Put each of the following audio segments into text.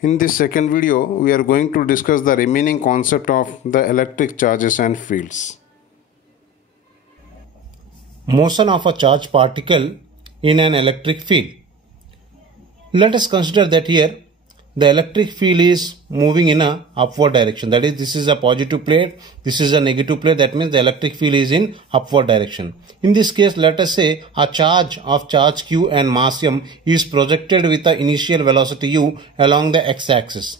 In this second video, we are going to discuss the remaining concept of the electric charges and fields. Motion of a charged particle in an electric field. Let us consider that here the electric field is moving in a upward direction. That is, this is a positive plate, this is a negative plate. That means the electric field is in upward direction. In this case, let us say a charge of charge q and mass m is projected with the initial velocity u along the x-axis.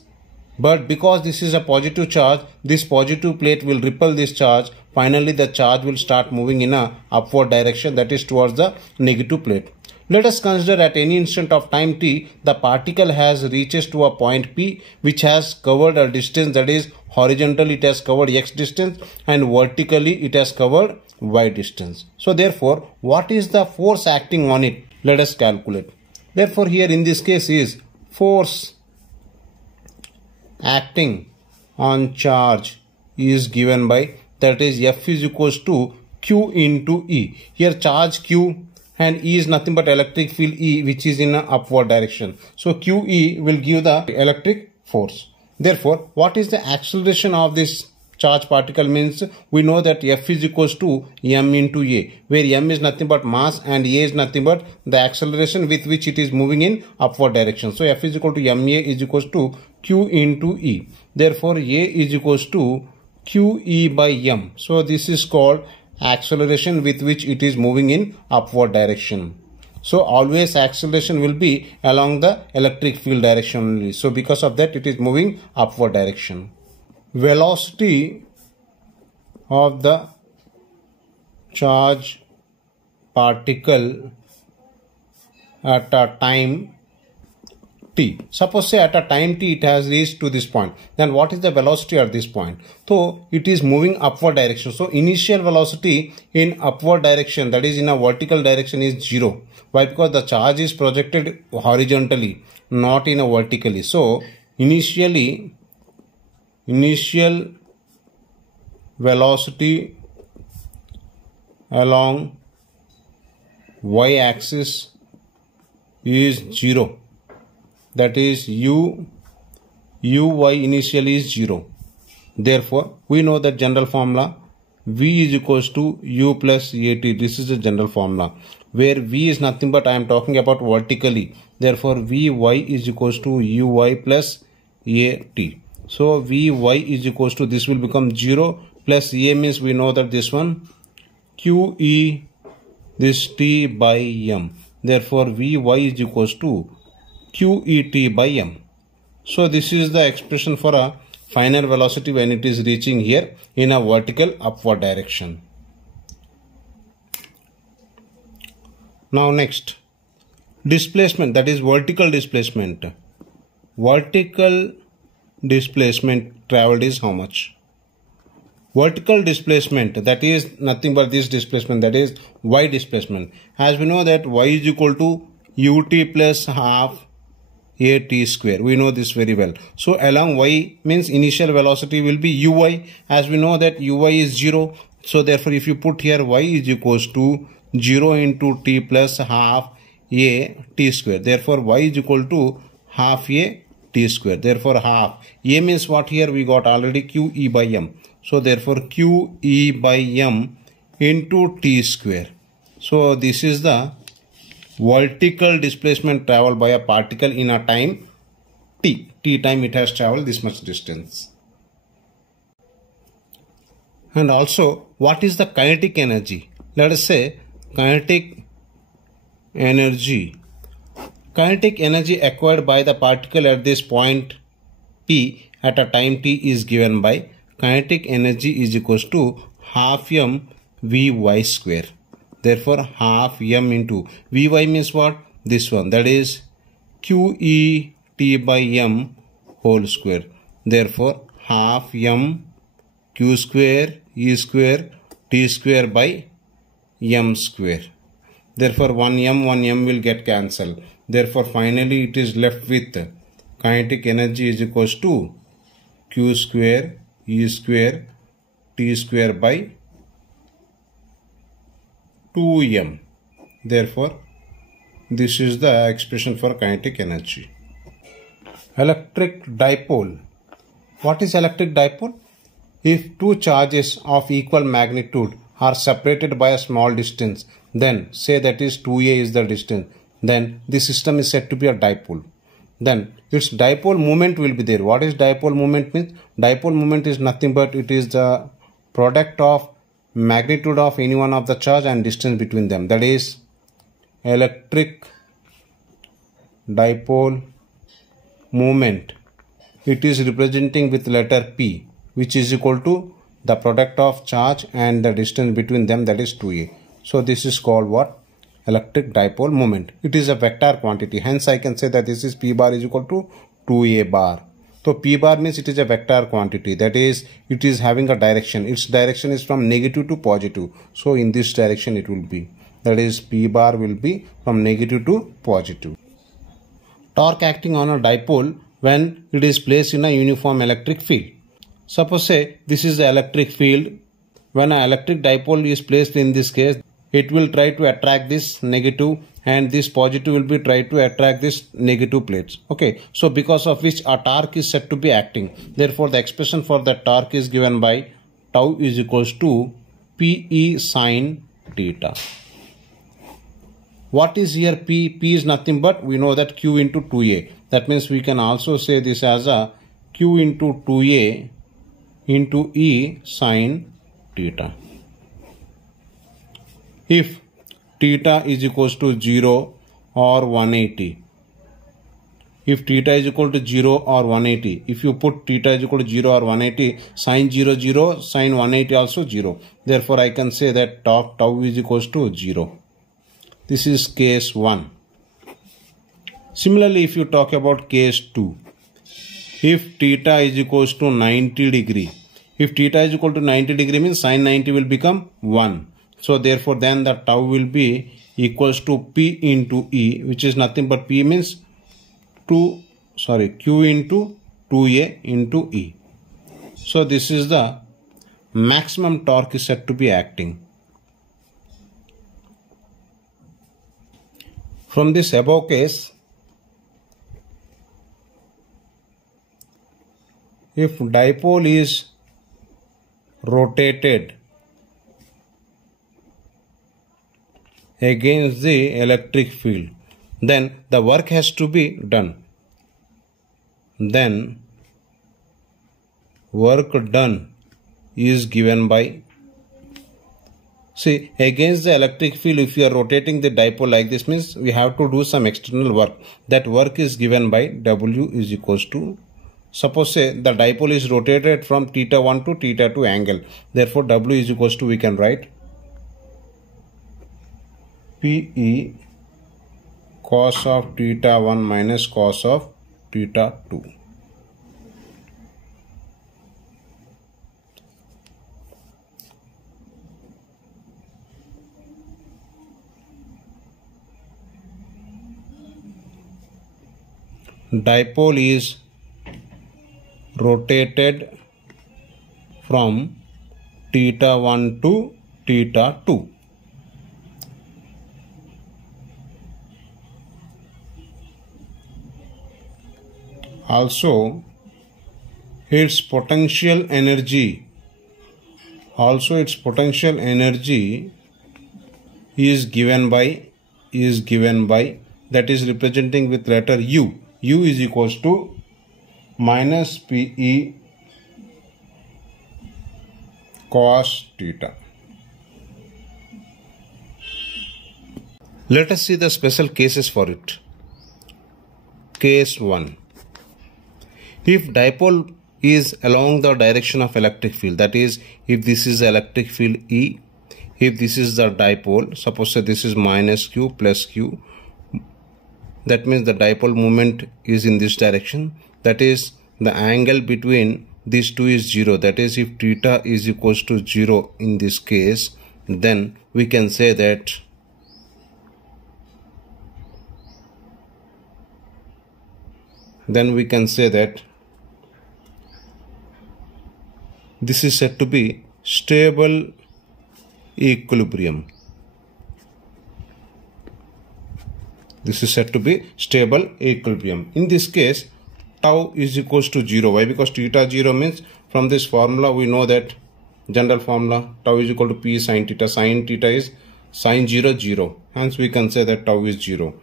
But because this is a positive charge, this positive plate will repel this charge. Finally, the charge will start moving in a upward direction, that is towards the negative plate. Let us consider at any instant of time t, the particle has reaches to a point P which has covered a distance, that is horizontally it has covered x distance and vertically it has covered y distance. So therefore, what is the force acting on it? Let us calculate. Therefore, here in this case is force acting on charge is given by, that is F is equals to Q into E. Here charge Q and E is nothing but electric field E, which is in an upward direction. So QE will give the electric force. Therefore, what is the acceleration of this charged particle? Means we know that F is equals to m into A, where m is nothing but mass and A is nothing but the acceleration with which it is moving in upward direction. So F is equal to ma is equals to Q into E. Therefore, A is equals to QE by m. So this is called acceleration with which it is moving in upward direction. So always acceleration will be along the electric field direction only. So because of that, it is moving upward direction. Velocity of the charged particle at a time t. Suppose say at a time t it has reached to this point. Then what is the velocity at this point? So it is moving upward direction. So initial velocity in upward direction, that is in a vertical direction, is 0. Why? Because the charge is projected horizontally, not in a vertically. So initial velocity along y-axis is 0. That is uy initially is 0. Therefore, we know that general formula V is equals to u plus at. This is the general formula, where V is nothing but I am talking about vertically. Therefore, Vy is equals to uy plus at. So Vy is equals to, this will become 0 plus A means we know that this one QE this T by M. Therefore, Vy is equals to QET by M. So this is the expression for a final velocity when it is reaching here in a vertical upward direction. Now next, displacement, that is vertical displacement. Vertical displacement traveled is how much? Vertical displacement, that is nothing but this displacement, that is y displacement. As we know that y is equal to ut plus half at square. We know this very well. So along y means initial velocity will be uy. As we know that uy is 0. So therefore, if you put here y is equals to 0 into t plus half a t square. Therefore, y is equal to half a t square. Therefore, half a means what? Here we got already QE by m. So therefore, QE by m into t square. So this is the vertical displacement traveled by a particle in a time t. T time it has traveled this much distance. And also, what is the kinetic energy? Let us say kinetic energy. Kinetic energy acquired by the particle at this point P at a time t is given by kinetic energy is equals to half m Vy square. Therefore, half m into Vy means what? This one, that is QET by m whole square. Therefore, half m q square e square t square by m square. Therefore, 1m will get cancelled. Therefore, finally it is left with kinetic energy is equals to q square e square t square by 2m. Therefore, this is the expression for kinetic energy. Electric dipole. What is electric dipole? If two charges of equal magnitude are separated by a small distance, then say that is 2a is the distance, then the system is said to be a dipole. Then its dipole moment will be there. What is dipole moment means? Dipole moment is nothing but it is the product of magnitude of any one of the charge and distance between them. That is electric dipole moment. It is representing with letter P, which is equal to the product of charge and the distance between them, that is 2a. So this is called what? Electric dipole moment. It is a vector quantity. Hence I can say that this is P bar is equal to 2a bar. So P bar means it is a vector quantity. That is, it is having a direction. Its direction is from negative to positive. So in this direction it will be. That is, P bar will be from negative to positive. Torque acting on a dipole when it is placed in a uniform electric field. Suppose say this is the electric field. When an electric dipole is placed in this case, it will try to attract this negative and this positive will be try to attract this negative plates. Okay, so because of which a torque is said to be acting. Therefore the expression for the torque is given by tau is equals to Pe sin theta. What is here P? P is nothing but we know that Q into 2a. That means we can also say this as a Q into 2a into E sin theta. If theta is equals to 0 or 180. If theta is equal to 0 or 180. If you put theta is equal to 0 or 180, sin 0, 0, sin 180 also 0. Therefore I can say that tau is equals to 0. This is case 1. Similarly, if you talk about case 2, if theta is equals to 90 degree, if theta is equal to 90 degree means sin 90 will become 1. So therefore then the tau will be equals to P into E, which is nothing but P means Q into 2A into E. So this is the maximum torque is said to be acting. From this above case, if dipole is rotated against the electric field, then the work has to be done. Then work done is given by, see, against the electric field, if you are rotating the dipole like this means we have to do some external work. That work is given by W is equals to, suppose say the dipole is rotated from theta 1 to theta 2 angle. Therefore W is equals to, we can write Pe cos of theta 1 minus cos of theta 2. Dipole is rotated from theta 1 to theta 2. Also its potential energy is given by that is representing with letter U. U is equals to minus Pe cos theta. Let us see the special cases for it. Case 1. If dipole is along the direction of electric field, that is, if this is electric field E, if this is the dipole, suppose that this is minus Q plus Q, that means the dipole moment is in this direction. That is, the angle between these two is 0. That is, if theta is equals to 0 in this case, then we can say that this is said to be stable equilibrium. This is said to be stable equilibrium. In this case, tau is equals to 0. Why? Because theta 0 means from this formula we know that general formula tau is equal to P sin theta. Sin theta is sin 0 0. Hence we can say that tau is 0.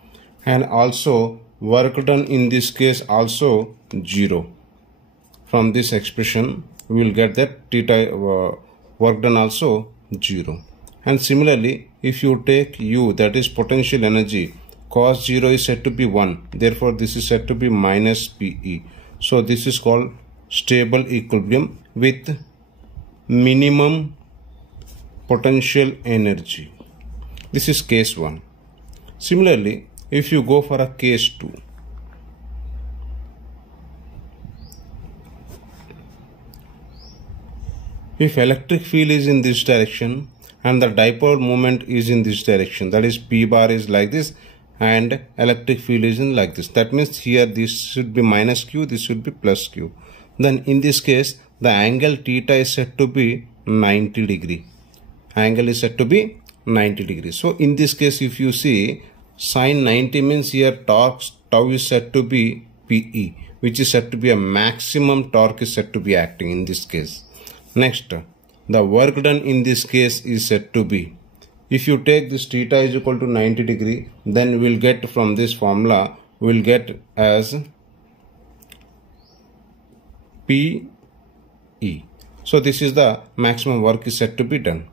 And also work done in this case also 0. From this expression we will get that theta work done also 0. And similarly, if you take U, that is potential energy, cos 0 is said to be 1. Therefore, this is said to be minus PE. So, this is called stable equilibrium with minimum potential energy. This is case 1. Similarly, if you go for a case 2, if electric field is in this direction and the dipole moment is in this direction, that is P bar is like this and electric field is in like this. That means here this should be minus Q, this should be plus Q. Then in this case, the angle theta is said to be 90 degree. Angle is said to be 90 degrees. So in this case, if you see sin 90 means here torque tau is said to be PE, which is said to be a maximum torque is said to be acting in this case. Next, the work done in this case is said to be, if you take this theta is equal to 90 degree, then we'll get from this formula, we'll get as PE. So this is the maximum work is said to be done.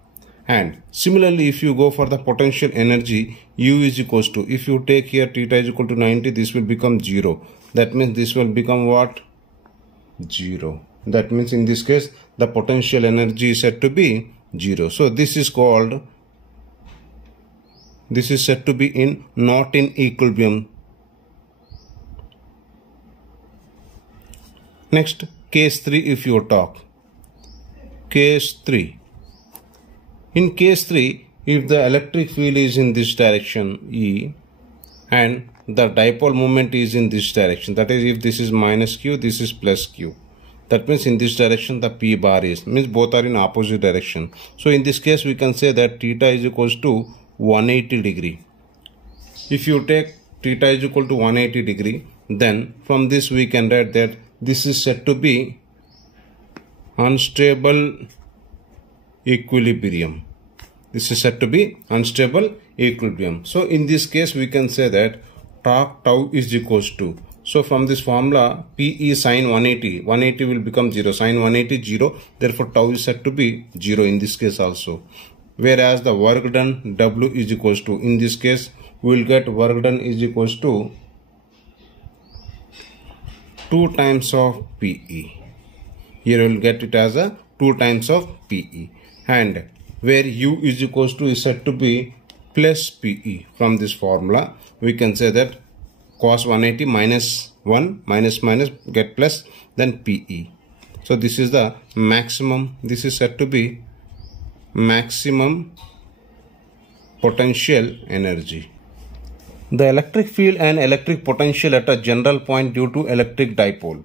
And similarly, if you go for the potential energy, U is equals to, if you take here theta is equal to 90, this will become 0. That means this will become what? 0. That means in this case, the potential energy is said to be 0. So this is called, this is said to be in not in equilibrium. Next, case 3 if you talk. Case 3. In case 3, if the electric field is in this direction E and the dipole moment is in this direction, that is if this is minus Q, this is plus Q. That means in this direction the P bar is, means both are in opposite direction. So in this case we can say that theta is equals to 180 degree. If you take theta is equal to 180 degree, then from this we can write that this is said to be unstable equilibrium. This is said to be unstable equilibrium. So in this case we can say that torque tau is equals to, so from this formula PE sin 180, 180 will become 0, sin 180 0, therefore tau is said to be 0 in this case also. Whereas the work done W is equals to, in this case we will get work done is equals to 2 times of PE. Here we will get it as a 2 times of PE, and where U is equals to is said to be plus PE. From this formula we can say that cos 180 minus 1 minus get plus, then PE. So this is the maximum, this is said to be maximum potential energy. The electric field and electric potential at a general point due to electric dipole.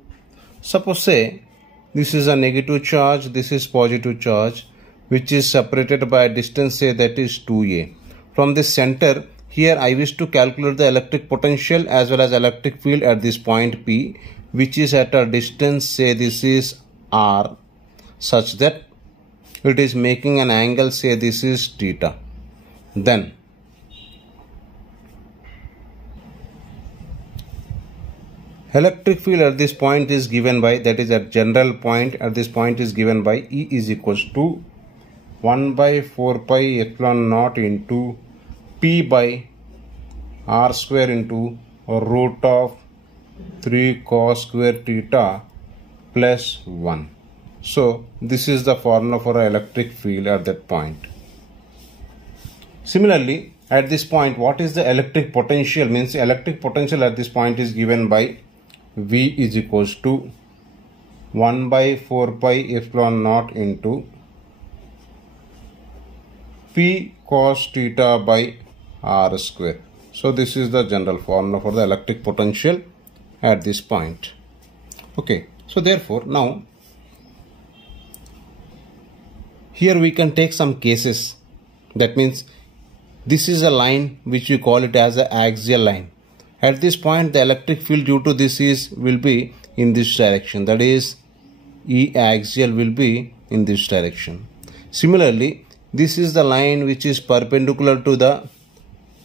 Suppose say this is a negative charge, this is positive charge, which is separated by a distance say that is 2a. From this center, here I wish to calculate the electric potential as well as electric field at this point P, which is at a distance say this is R, such that it is making an angle say this is theta. Then electric field at this point is given by, that is at general point at this point is given by E is equals to 1 by 4 pi epsilon naught into P by R square into root of 3 cos square theta plus 1. So this is the formula for an electric field at that point. Similarly, at this point, what is the electric potential? Means electric potential at this point is given by V is equals to 1 by 4 pi epsilon naught into P cos theta by R square. So this is the general formula for the electric potential at this point. Okay, so therefore now here we can take some cases. That means this is a line which we call it as an axial line. At this point the electric field due to this will be in this direction, that is E axial will be in this direction. Similarly, this is the line which is perpendicular to the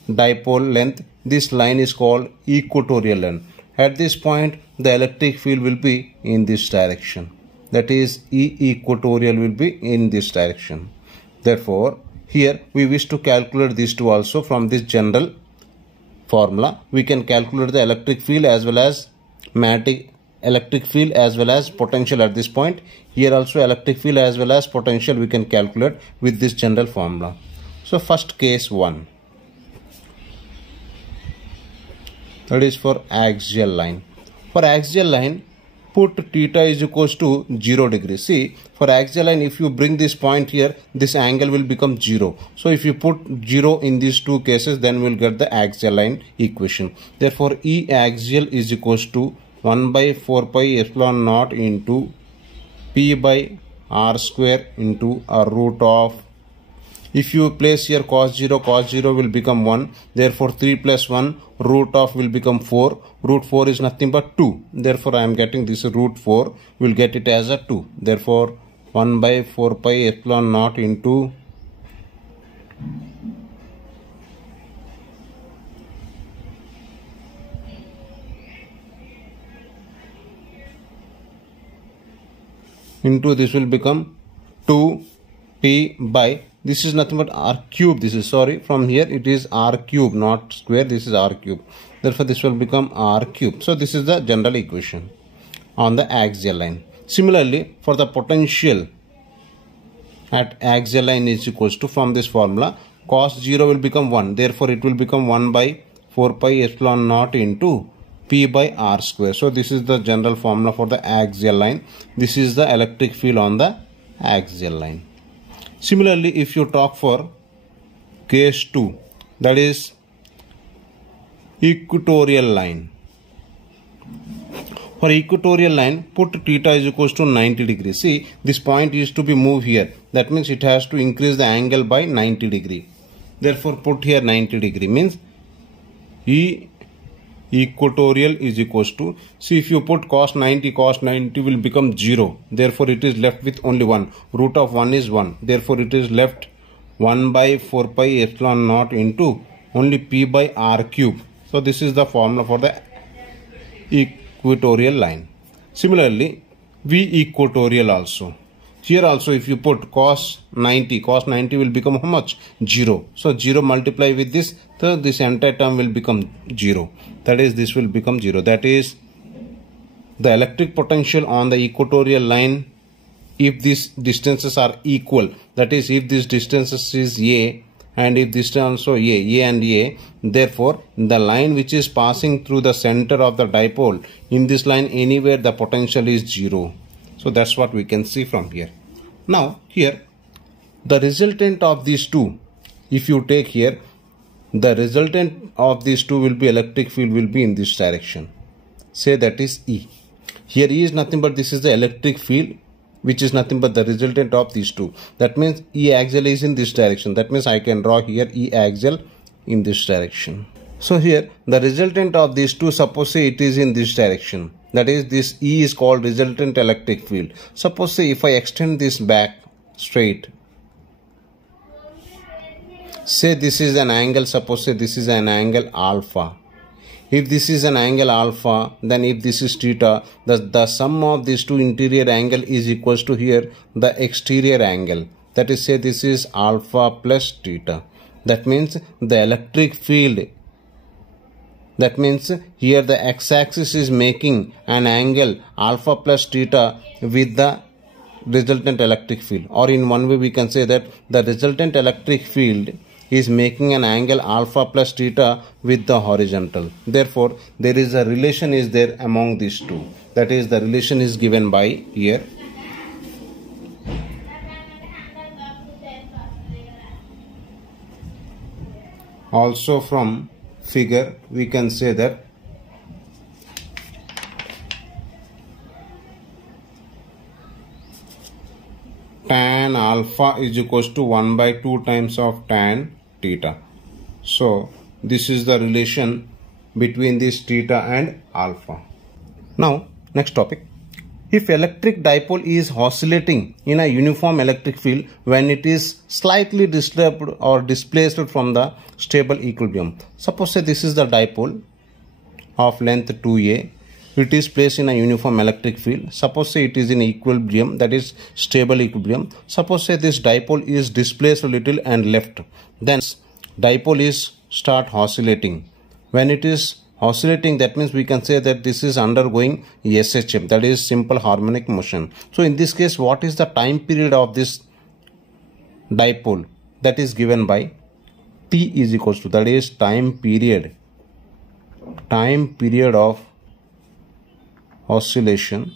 dipole length. This line is called equatorial line. At this point, the electric field will be in this direction, that is E equatorial will be in this direction. Therefore, here we wish to calculate these two also. From this general formula we can calculate the electric field as well as magnetic electric field as well as potential at this point. Here also electric field as well as potential we can calculate with this general formula. So first case 1, that is for axial line. For axial line, put theta is equals to 0 degrees. See, for axial line, if you bring this point here, this angle will become 0. So if you put 0 in these two cases, then we'll get the axial line equation. Therefore, E axial is equals to 1 by 4 pi epsilon naught into P by R square into a root of, if you place here cos 0 will become 1. Therefore, 3 plus 1 root of will become 4. Root 4 is nothing but 2. Therefore, I am getting this root 4. We'll get it as a 2. Therefore, 1 by 4 pi epsilon naught into this will become 2p by, this is nothing but r cube. This is, sorry, from here it is r cube, not square. This is r cube. Therefore, this will become r cube. So this is the general equation on the axial line. Similarly, for the potential at axial line is equals to, from this formula, cos 0 will become 1. Therefore, it will become 1 by 4 pi epsilon naught into P by R square. So this is the general formula for the axial line. This is the electric field on the axial line. Similarly, if you talk for case 2, that is equatorial line. For equatorial line, put theta is equals to 90 degrees. See, this point is to be moved here. That means it has to increase the angle by 90 degree. Therefore, put here 90 degree means E equatorial is equals to, see, if you put cos 90 will become 0. Therefore, it is left with only 1. Root of 1 is 1. Therefore, it is left 1 by 4 pi epsilon naught into only P by R cube. So this is the formula for the equatorial line. Similarly, V equatorial also. Here also, if you put cos 90 will become how much? 0. So 0 multiply with this, so this entire term will become 0. That is, this will become 0. That is, the electric potential on the equatorial line, if these distances are equal, that is, if this distance is A and if this also A and A, therefore, the line which is passing through the center of the dipole, in this line anywhere the potential is 0. So that's what we can see from here. Now here, the resultant of these two, if you take here, the resultant of these two will be electric field will be in this direction. Say that is E. Here E is nothing but this is the electric field, which is nothing but the resultant of these two. That means E axial is in this direction. That means I can draw here E axial in this direction. So here the resultant of these two, suppose say it is in this direction. That is, this E is called resultant electric field. Suppose say if I extend this back straight, say this is an angle, suppose say this is an angle alpha. If this is an angle alpha, then if this is theta, the sum of these two interior angle is equals to here the exterior angle. That is, say this is alpha plus theta. That means the electric field, that means here the x-axis is making an angle alpha plus theta with the resultant electric field. Or in one way we can say that the resultant electric field is making an angle alpha plus theta with the horizontal. Therefore, there is a relation is there among these two. That is, the relation is given by here. Also from figure we can say that tan alpha is equals to 1 by 2 times of tan theta. So this is the relation between this theta and alpha. Now Next topic. If electric dipole is oscillating in a uniform electric field when it is slightly disturbed or displaced from the stable equilibrium. Suppose say this is the dipole of length 2a. It is placed in a uniform electric field. Suppose say it is in equilibrium, that is stable equilibrium. Suppose say this dipole is displaced a little and left. Then dipole is start oscillating. When it is oscillating, that means we can say that this is undergoing SHM, that is simple harmonic motion. So in this case, what is the time period of this dipole? That is given by T is equals to, that is time period of oscillation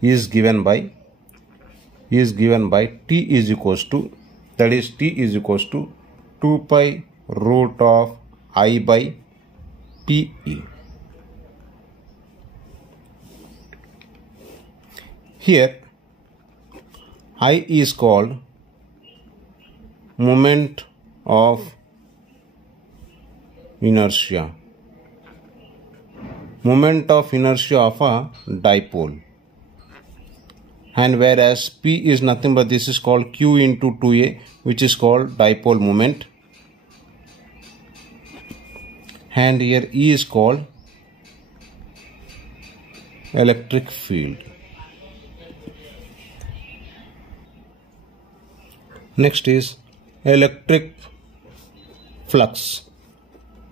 is given by T is equals to, that is T is equals to 2 pi root of I by PE. Here I is called moment of inertia. Moment of inertia of a dipole. And whereas P is nothing but this is called Q into 2A, which is called dipole moment. And here E is called electric field. Next is electric flux,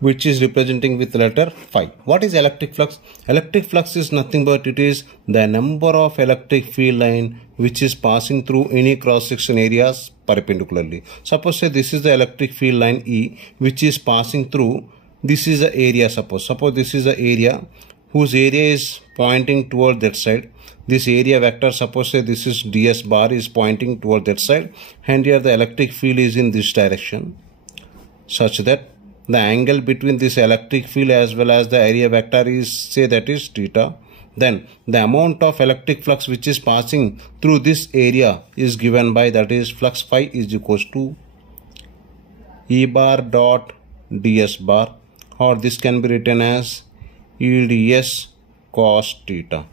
which is representing with letter phi. What is electric flux? Electric flux is nothing but it is the number of electric field line which is passing through any cross section areas perpendicularly. Suppose say this is the electric field line E which is passing through. This is the area. Suppose this is the area whose area is pointing toward that side. This area vector, suppose say this is ds bar, is pointing toward that side, and here the electric field is in this direction, such that the angle between this electric field as well as the area vector is, say, that is theta. Then the amount of electric flux which is passing through this area is given by, that is flux phi is equals to E bar dot ds bar, or this can be written as EDS cos theta.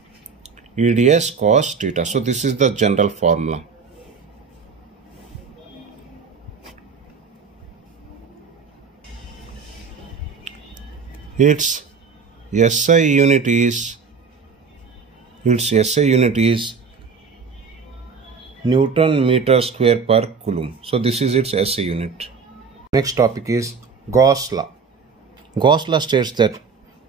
EDS cos theta. So this is the general formula. Its SI unit is Newton meter square per coulomb. So this is its SI unit. Next topic is Gauss law. Gauss law states that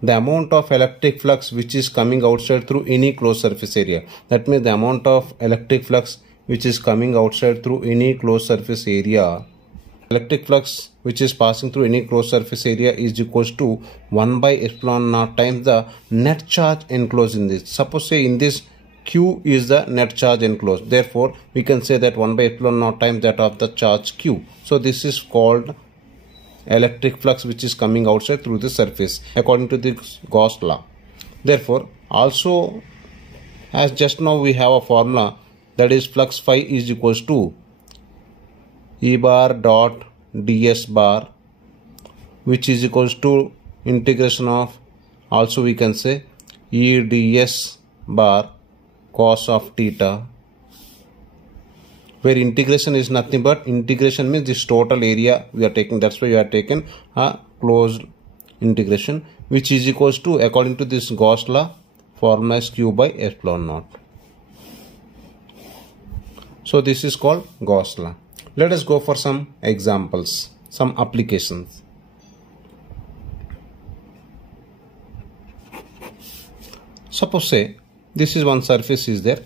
the amount of electric flux which is coming outside through any closed surface area, that means the amount of electric flux which is coming outside through any closed surface area, electric flux which is passing through any closed surface area is equals to 1 by epsilon naught times the net charge enclosed in this. Suppose say in this Q is the net charge enclosed. Therefore, we can say that 1 by epsilon naught times that of the charge Q. So this is called electric flux which is coming outside through the surface according to the Gauss law. Therefore, also as just now we have a formula, that is flux phi is equals to E bar dot ds bar, which is equals to integration of, also we can say E ds bar cos of theta, where integration is nothing but, integration means this total area we are taking, that's why we are taken a closed integration, which is equals to, according to this Gauss law, formula is Q by epsilon naught. So this is called Gauss law. Let us go for some examples, some applications. Suppose say this is one surface is there,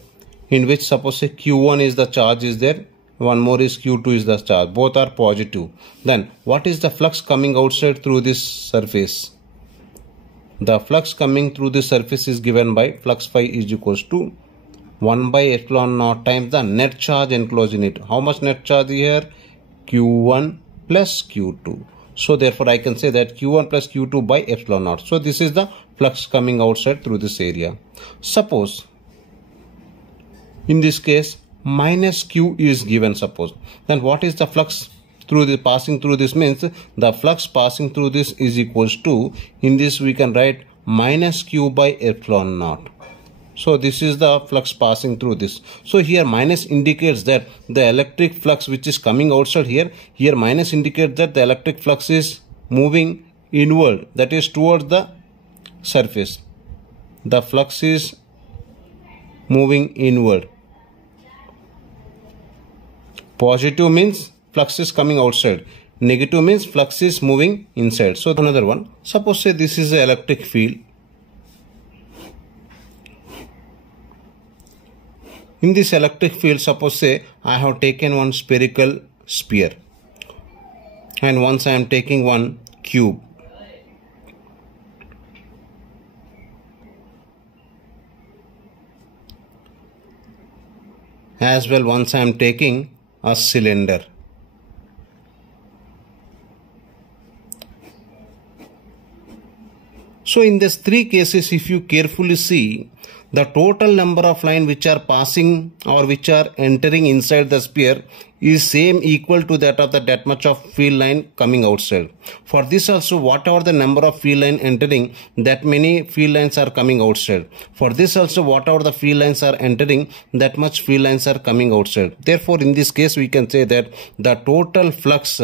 in which suppose say Q1 is the charge is there, one more is Q2 is the charge, both are positive. Then what is the flux coming outside through this surface? The flux coming through this surface is given by flux phi is equals to 1 by epsilon naught times the net charge enclosed in it. How much net charge here? Q1 plus Q2. So therefore I can say that Q1 plus Q2 by epsilon naught. So this is the flux coming outside through this area. Suppose in this case minus Q is given, suppose, then what is the flux through the passing through this? Means the flux passing through this is equals to, in this we can write minus q by epsilon naught. So this is the flux passing through this. So here minus indicates that the electric flux which is coming outside here. Here minus indicates that the electric flux is moving inward, that is towards the surface. The flux is moving inward. Positive means flux is coming outside. Negative means flux is moving inside. So another one. Suppose say this is the electric field. In this electric field, suppose say I have taken one spherical sphere and once I am taking one cube. As well once I am taking a cylinder. So in these three cases, if you carefully see, the total number of lines which are passing or which are entering inside the sphere is same equal to that much of field line coming outside. For this also, whatever the number of field line entering, that many field lines are coming outside. For this also, whatever the field lines are entering, that much field lines are coming outside. Therefore, in this case, we can say that the total flux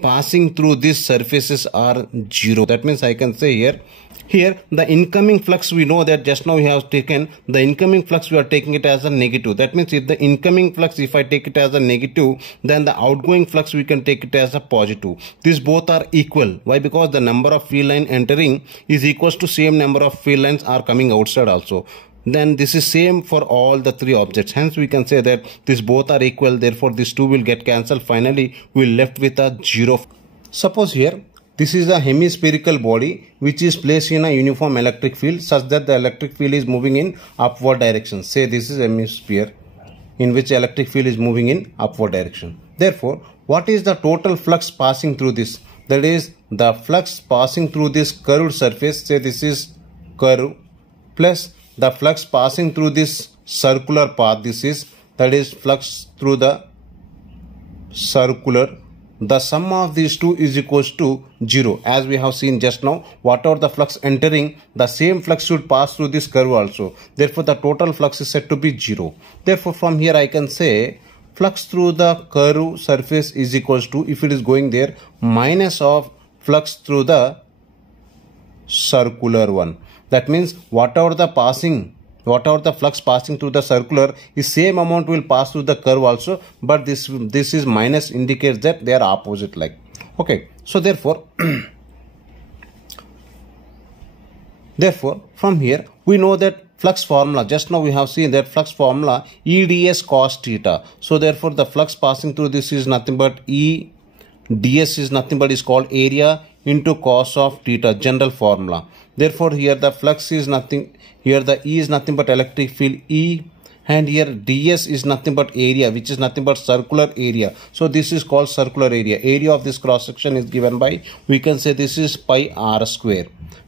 passing through these surfaces are 0. That means I can say here the incoming flux, we know that just now we have taken the incoming flux, we are taking it as a negative. That means if the incoming flux, if I take it as a negative, then the outgoing flux we can take it as a positive. These both are equal. Why? Because the number of field line entering is equals to same number of field lines are coming outside also. Then this is same for all the three objects. Hence we can say that these both are equal. Therefore these two will get cancelled. Finally we are left with a 0. Suppose here this is a hemispherical body which is placed in a uniform electric field such that the electric field is moving in upward direction. Say this is a hemisphere in which electric field is moving in upward direction. Therefore, what is the total flux passing through this? That is the flux passing through this curved surface. Say this is curve plus the flux passing through this circular path. That is flux through the circular. The sum of these two is equals to 0. As we have seen just now, whatever the flux entering, the same flux should pass through this curve also. Therefore, the total flux is said to be 0. Therefore, from here I can say flux through the curve surface is equals to, if it is going there, minus of flux through the circular one. That means whatever the flux passing through the circular is same amount will pass through the curve also, but this is minus indicates that they are opposite like. Okay, so therefore from here we know that flux formula, just now we have seen that flux formula EDS cos theta. So therefore the flux passing through this is nothing but EDS is nothing but is called area into cos of theta, general formula. Therefore here the flux is nothing, here the E is nothing but electric field E, and here ds is nothing but area, which is nothing but circular area. So this is called circular area. Area of this cross section is given by, we can say this is pi r square.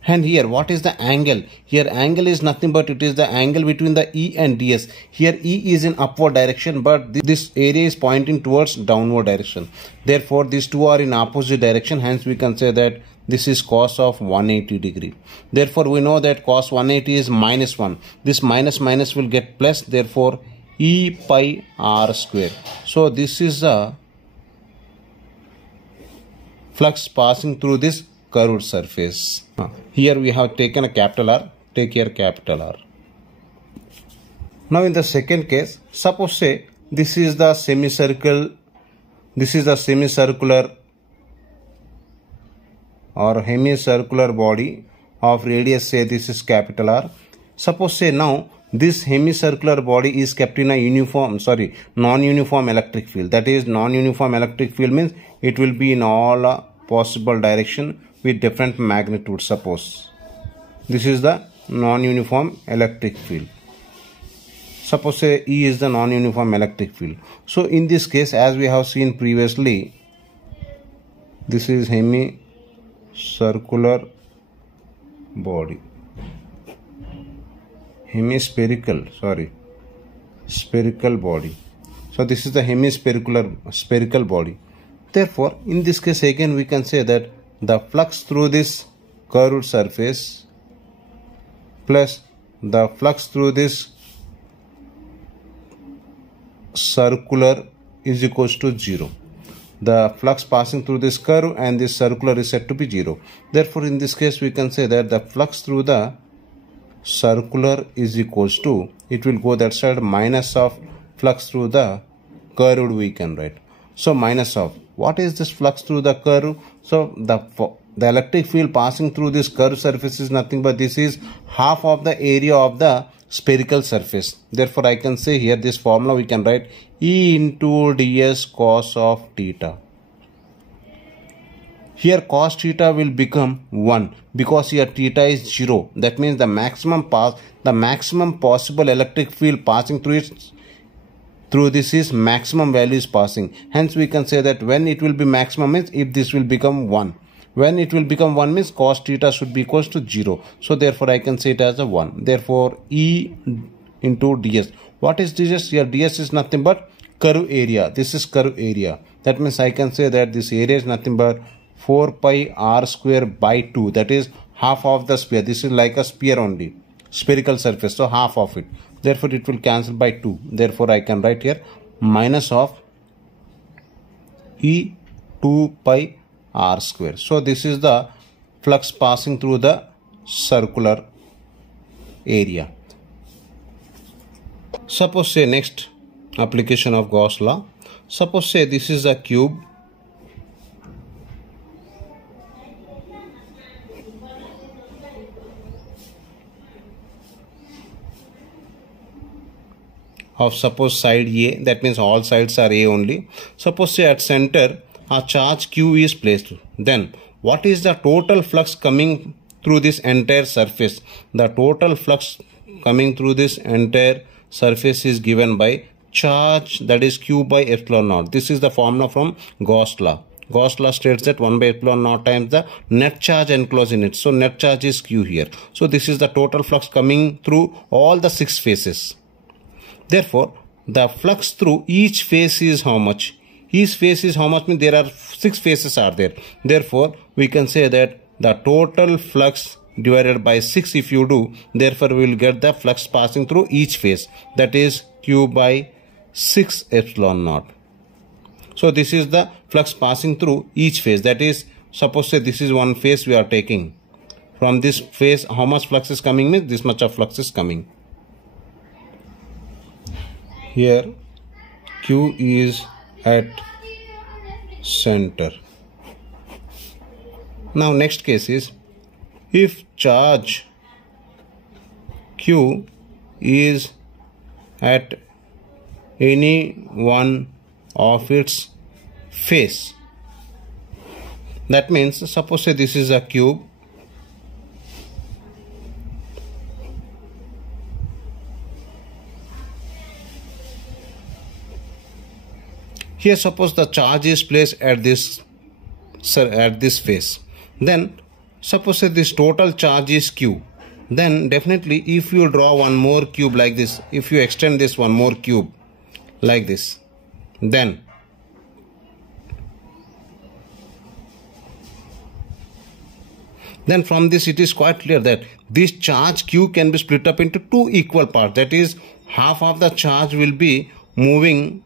And here what is the angle? Here angle is nothing but it is the angle between the E and ds. Here E is in upward direction, but this area is pointing towards downward direction. Therefore these two are in opposite direction. Hence we can say that this is cos of 180 degree. Therefore we know that cos 180 is minus 1. This minus minus will get plus. Therefore E pi r square. So this is the flux passing through this curved surface. Here we have taken a capital R. Take here capital R. Now in the second case, suppose say this is the semicircle, this is the semicircular or hemicircular body of radius, say this is capital R. Suppose say now this hemicircular body is kept in a non-uniform electric field. That is, non-uniform electric field means it will be in all possible direction with different magnitude. Suppose this is the non-uniform electric field. Suppose say E is the non-uniform electric field. So in this case, as we have seen previously, this is hemicircular body, spherical body. So this is the spherical body. Therefore in this case again we can say that the flux through this curved surface plus the flux through this circular is equals to 0. The flux passing through this curve and this circular is said to be 0. Therefore, in this case, we can say that the flux through the circular is equals to, it will go that side, minus of flux through the curved, we can write. So, minus of, what is this flux through the curve? So, the electric field passing through this curved surface is nothing but this is half of the area of the spherical surface. Therefore, I can say here this formula we can write E into ds cos of theta. Here cos theta will become 1 because here theta is 0. That means the maximum possible electric field passing through this is maximum value is passing. Hence we can say that when it will be maximum means if this will become 1. When it will become 1 means cos theta should be equals to 0. So therefore I can say it as a 1. Therefore E into ds. What is ds? Here ds is nothing but curve area. This is curve area. That means I can say that this area is nothing but 4 pi r square by 2. That is half of the sphere. This is like a sphere only. Spherical surface. So half of it. Therefore it will cancel by 2. Therefore I can write here minus of E 2 pi r square. So this is the flux passing through the circular area. Suppose say next application of Gauss law. Suppose say this is a cube of suppose side A, that means all sides are A only. Suppose say at center a charge Q is placed. Then what is the total flux coming through this entire surface? The total flux coming through this entire surface is given by charge, that is Q by epsilon naught. This is the formula from Gauss law. Gauss law states that 1 by epsilon naught times the net charge enclosed in it. So net charge is Q here. So this is the total flux coming through all the 6 faces. Therefore, the flux through each face is how much? Each face is how much means there are 6 faces are there. Therefore, we can say that the total flux divided by 6 if you do, therefore we will get the flux passing through each face. That is Q by 6 epsilon naught. So this is the flux passing through each phase. That is, suppose say this is one phase we are taking. From this phase, how much flux is coming means this much of flux is coming. Here Q is at center. Now next case is if charge Q is at any one of its face. That means suppose say this is a cube. Here suppose the charge is placed at this face. Then suppose that this total charge is Q. Then definitely if you draw one more cube like this, if you extend this one more cube like this, then from this it is quite clear that this charge Q can be split up into 2 equal parts. That is, half of the charge will be moving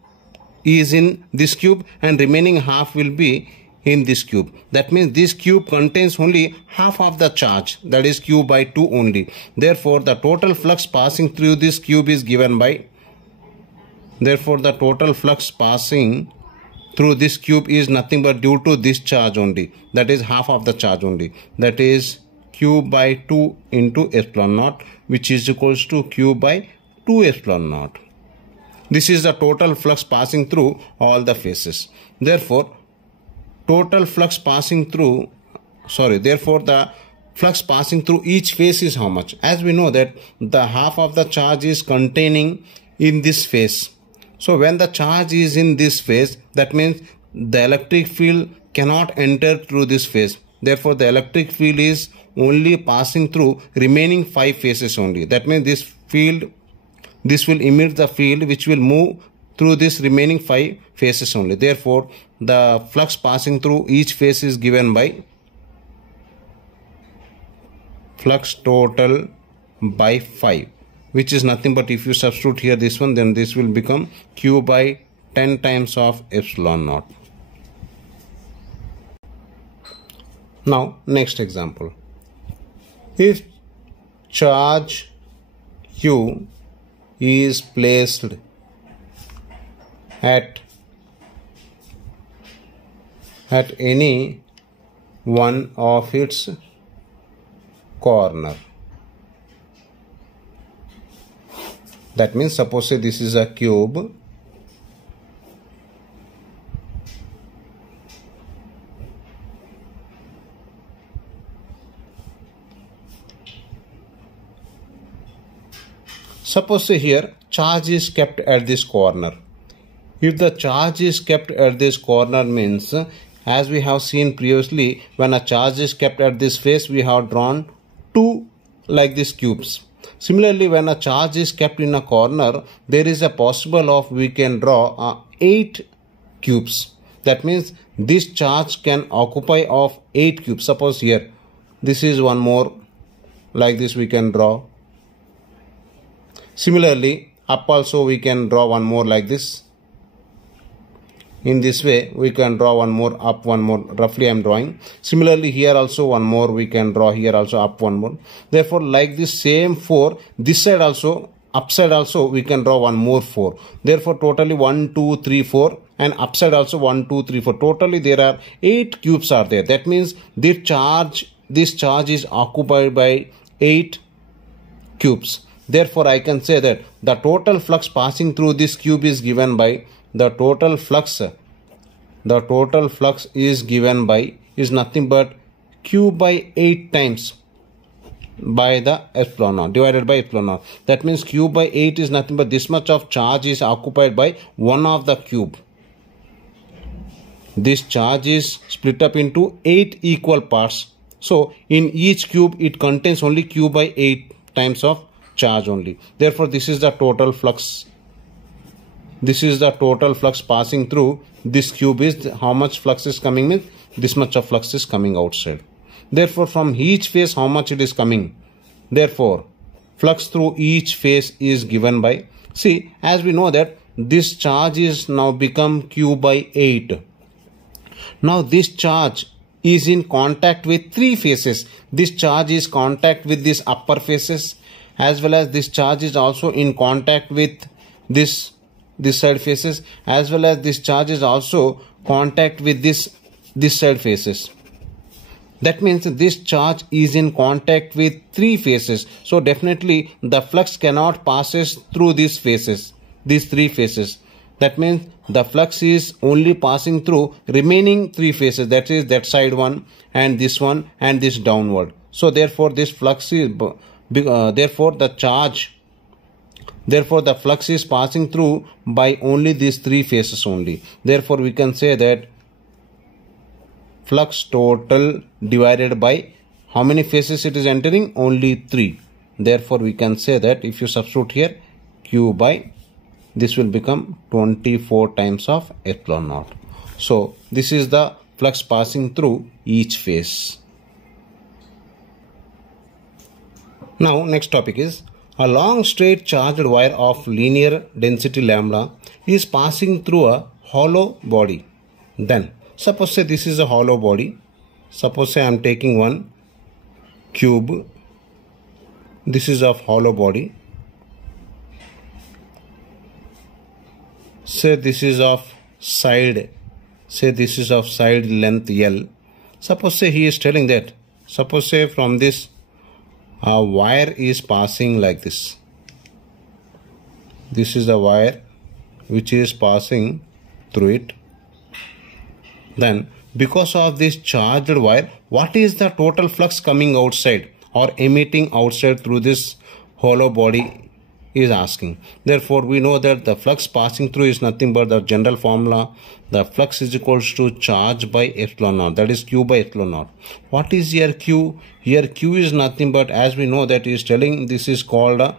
is in this cube and remaining half will be in this cube. That means this cube contains only half of the charge, that is Q by 2 only. Therefore, the total flux passing through this cube is given by, therefore the total flux passing through this cube is nothing but due to this charge only, that is half of the charge only, that is Q by 2 into epsilon naught, which is equals to Q by 2 epsilon naught. This is the total flux passing through all the faces. Therefore, total flux passing through, therefore the flux passing through each face is how much? As we know that the half of the charge is containing in this face. So when the charge is in this phase, that means the electric field cannot enter through this phase. Therefore, the electric field is only passing through remaining 5 phases only. That means this will emit the field which will move through this remaining 5 phases only. Therefore, the flux passing through each phase is given by flux total by 5, which is nothing but, if you substitute here this one, then this will become q by 10 times of epsilon naught. Now next example. If charge q is placed at any one of its corner, that means suppose say this is a cube, suppose say here charge is kept at this corner. If the charge is kept at this corner means, as we have seen previously, when a charge is kept at this face, we have drawn two like these cubes. Similarly, when a charge is kept in a corner, there is a possible of we can draw 8 cubes. That means this charge can occupy of 8 cubes. Suppose here, this is one more like this we can draw. Similarly, up also we can draw one more like this. In this way, we can draw one more, up one more, roughly I am drawing. Similarly, here also one more we can draw, here also up one more. Therefore, like this same 4, this side also, upside also we can draw one more 4. Therefore, totally 1, 2, 3, 4 and upside also 1, 2, 3, 4. Totally there are 8 cubes are there. That means this charge is occupied by 8 cubes. Therefore, I can say that the total flux passing through this cube is given by the total flux is given by is nothing but q by 8 times by the epsilon naught divided by epsilon naught. That means q by 8 is nothing but this much of charge is occupied by one of the cube. This charge is split up into 8 equal parts. So in each cube it contains only q by 8 times of charge only. Therefore, this is the total flux. This is the total flux passing through this cube. Is how much flux is coming with this much of flux is coming outside. Therefore, from each face how much it is coming. Therefore, flux through each face is given by, see, as we know that this charge is now become q by 8. Now this charge is in contact with 3 faces. This charge is contact with this upper faces, as well as this charge is also in contact with this side faces, as well as this charge is also contact with this side faces. That means this charge is in contact with 3 faces. So definitely the flux cannot passes through these faces, these 3 faces. That means the flux is only passing through remaining 3 faces, that is that side one and this one and this downward. So therefore this flux is therefore the flux is passing through by only these 3 faces only. Therefore we can say that flux total divided by how many faces it is entering? Only 3. Therefore we can say that if you substitute here q by, this will become 24 times of epsilon naught. So this is the flux passing through each phase. Now next topic is, a long straight charged wire of linear density lambda is passing through a hollow body. Then suppose say this is a hollow body. Suppose say I am taking one cube. This is of hollow body. Say this is of side. Say this is of side length L. Suppose say he is telling that, suppose say from this a wire is passing like this. This is the wire which is passing through it. Then because of this charged wire, what is the total flux coming outside or emitting outside through this hollow body is asking. Therefore we know that the flux passing through is nothing but the general formula. The flux is equals to charge by epsilon naught, that is q by epsilon naught. What is here q? Here q is nothing but, as we know that he is telling, this is called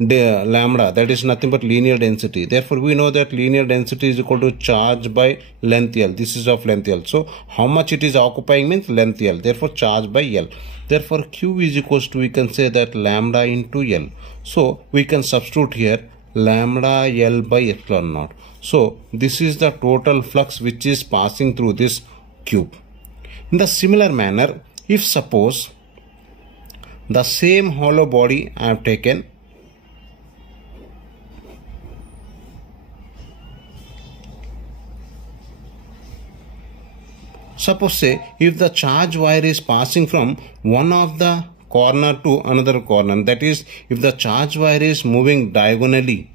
lambda, that is nothing but linear density. Therefore we know that linear density is equal to charge by length L. This is of length L. So how much it is occupying means length L. Therefore charge by L. Therefore Q is equals to, we can say that lambda into L. So we can substitute here lambda L by epsilon naught. So this is the total flux which is passing through this cube. In the similar manner, if suppose the same hollow body I have taken, suppose say if the charge wire is passing from one of the corner to another corner, that is if the charge wire is moving diagonally,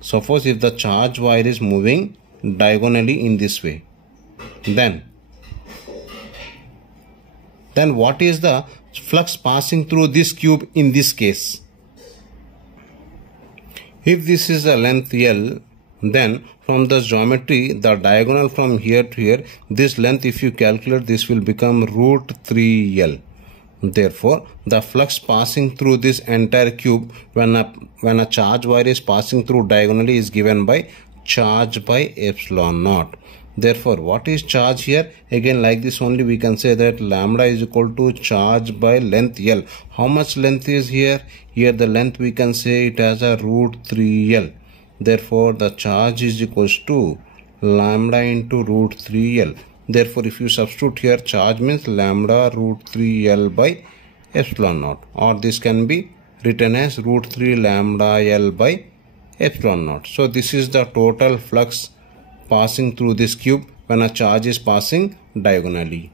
suppose if the charge wire is moving diagonally in this way, then what is the flux passing through this cube in this case? If this is the length L, then from the geometry, the diagonal from here to here, this length if you calculate, this will become root 3L. Therefore the flux passing through this entire cube when a charge wire is passing through diagonally is given by charge by epsilon naught. Therefore what is charge here? Again like this only we can say that lambda is equal to charge by length L. How much length is here? Here the length we can say it as a root 3L. Therefore the charge is equals to lambda into root 3L. Therefore if you substitute here, charge means lambda root 3L by epsilon naught, or this can be written as root 3 lambda L by epsilon naught. So this is the total flux passing through this cube when a charge is passing diagonally.